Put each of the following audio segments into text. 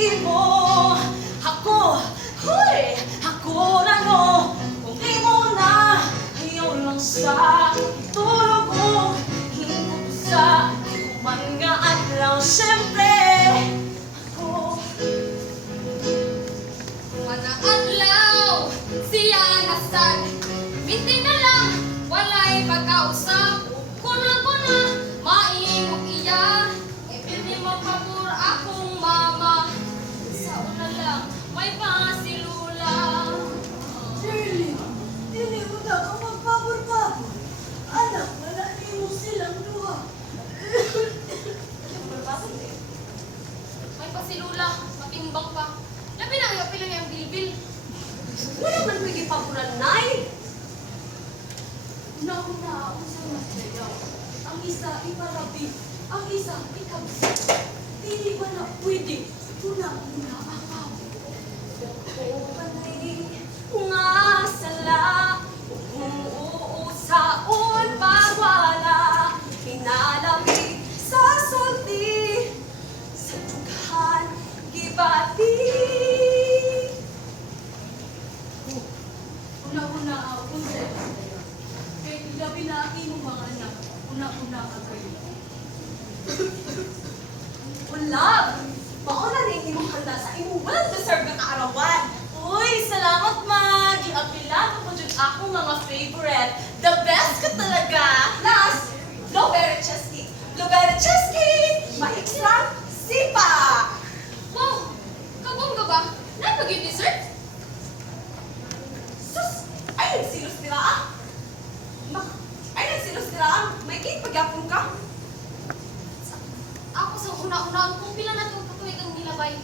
di mo ako, huy, ako na no. Kung di mo na, ayaw lang sa tulog ko. Hinto sa man nga adlaw, siyempre ako. Mana adlaw, siya nasad. Minti na lang, walay pagkausap. Kuna-kuna, maingog iya. Ibili mo pabor akong mama. Sa una lang, may pasilula. Shirley, dili mo na ka magpabor-pabor. Anak, wala mo silang duha. May pasilula, matimbang pa. Labi na, yapi lang yung bilbil. Wala man pwede paboran, Nay. Una-una ako sa masayaw. Ang isa iparabi, ang isa ikabsa. Dili ba na pwede? Una-una ako. Ako panay nga sala, umuusaon pagwala, pinalamig sa sulti, sa dughan gibati. Una-una ako sa masayaw. Kaya ilabi na mo mga anak. Una-una ka kayo. Ulab, mauna na imong handa sa imong well-deserved na kaarawan. Uy, salamat ma! Giapila ko po dyan ako mga favorite. The best ka talaga! Last, blueberry cheese cake. Blueberry cheese cake! Maiksan, sipa! Wow, kabong ka ba? Napag yung dessert? Sus! Ay, nagsilos nila ah! Ay, nagsilos nila ah! May cake pagyapon ka? Ako sa una-unaan kung pila na itong katuwig ang nilabay.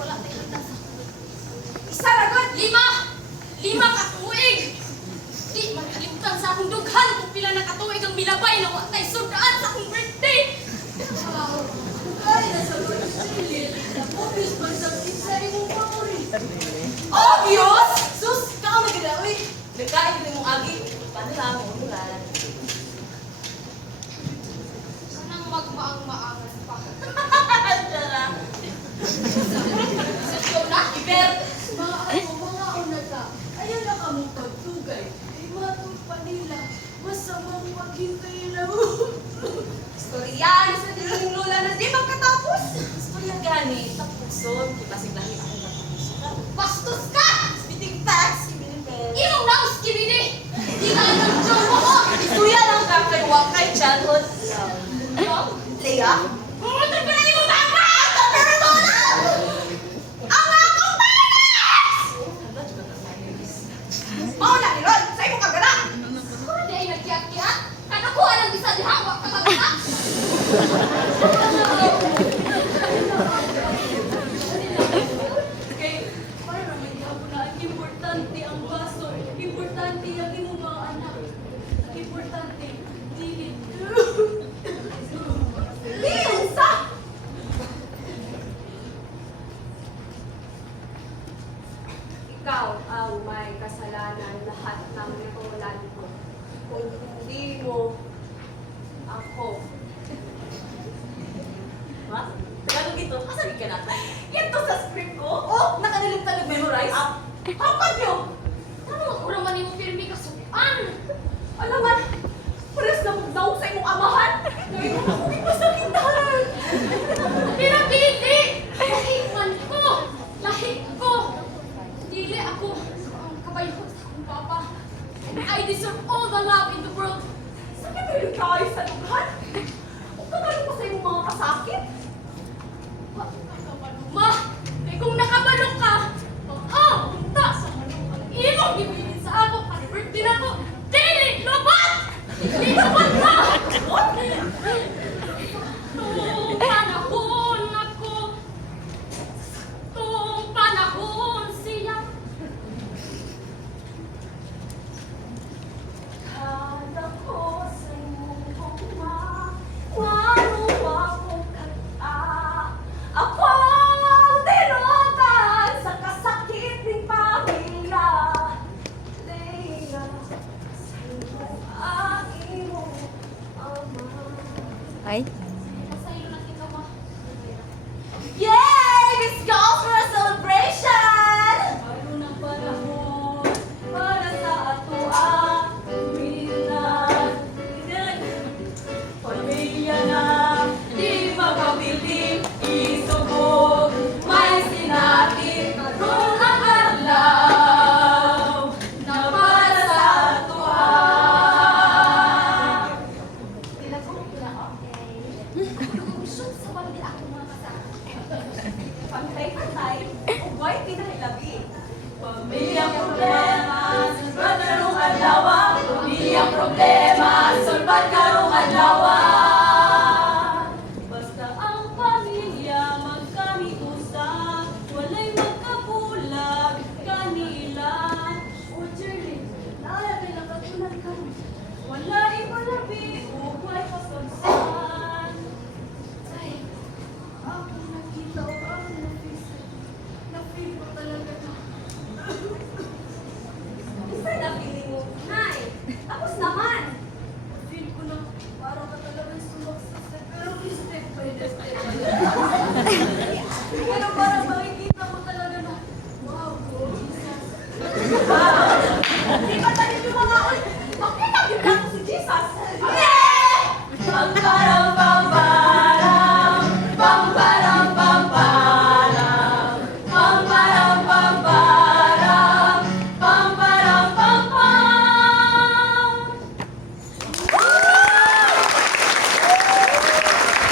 Wala tayo handa sa Isa ragot! 5! 5 katuwig! Di makalimutan sa akong dughan kung pila na katuwig ang milabay na wala tayo sundaan sa akong birthday! Ay, nasa Lord Shirley. Obvious ba sa pizza imong paborit? Obvious! Sus! Kaka maganda, uy! Nagkain ko yung agi. Paano lang mo umulan? Sanang magmaang-maangan pa. Tara! Sa show na? Iber! Mga ako, mga una ka. Ayaw na ka mong pagtugay. Ay, matong pa nila. Masamang maghintay lang. Istorya ni sa diling lola na di magkatapos. Istorya gani, tapuson. Kipasig lahi ako natapuson. Bastos ka! Spitting facts, kibinipin. Imong naus kibidi! Di ka anong show mo ko! Istorya lang ka kay Wakay childhood. Leia? Pumunta pa na yung baka! Pero lola! Ang akong palanas! Mauna ni Rod, sa imong kagana! Kung di ay nagkiat-kiat, kanakuha ng isa di hawak ka magana! Kay, para naman yabo na, importante ang baso. Importante ang imong mga anak. Importante, dili. Liunsa! Ikaw ang may kasalanan lahat ng napawalan ko. Kung hindi mo ako. Ha? Tagalog ito? Asan ka natin? Yan to sa script ko? Oh, nakalimutan nag-memorize? Hapag nyo! Ano ang urang man yung firme kasuan? Alam man, pares na daw sa imong amahan. Ngayon ako ipas sa kintahan. Pero dili! Lahi man ko! Lahi ko! Dili ako ang kabayot sa akong papa. And I deserve all the love in the world. Sakit rin kayo sa lughan. Huwag ka pa sa imong mga kasakit. Ma! Eh kung nakabalo ka, punta sa manong imong gibilin sa ako, para birthday na ko, dili! Lobat! Dili lobat ka! Tuong panahon ako, tuong panahon siya. Kada ko sa imong hukma, walo ako kata. Ako ang tinutan sa kasakit ng pamilya. Leia, sa imong imo ama. Ay? Masaylo na kita, ma. Yay! Miss daw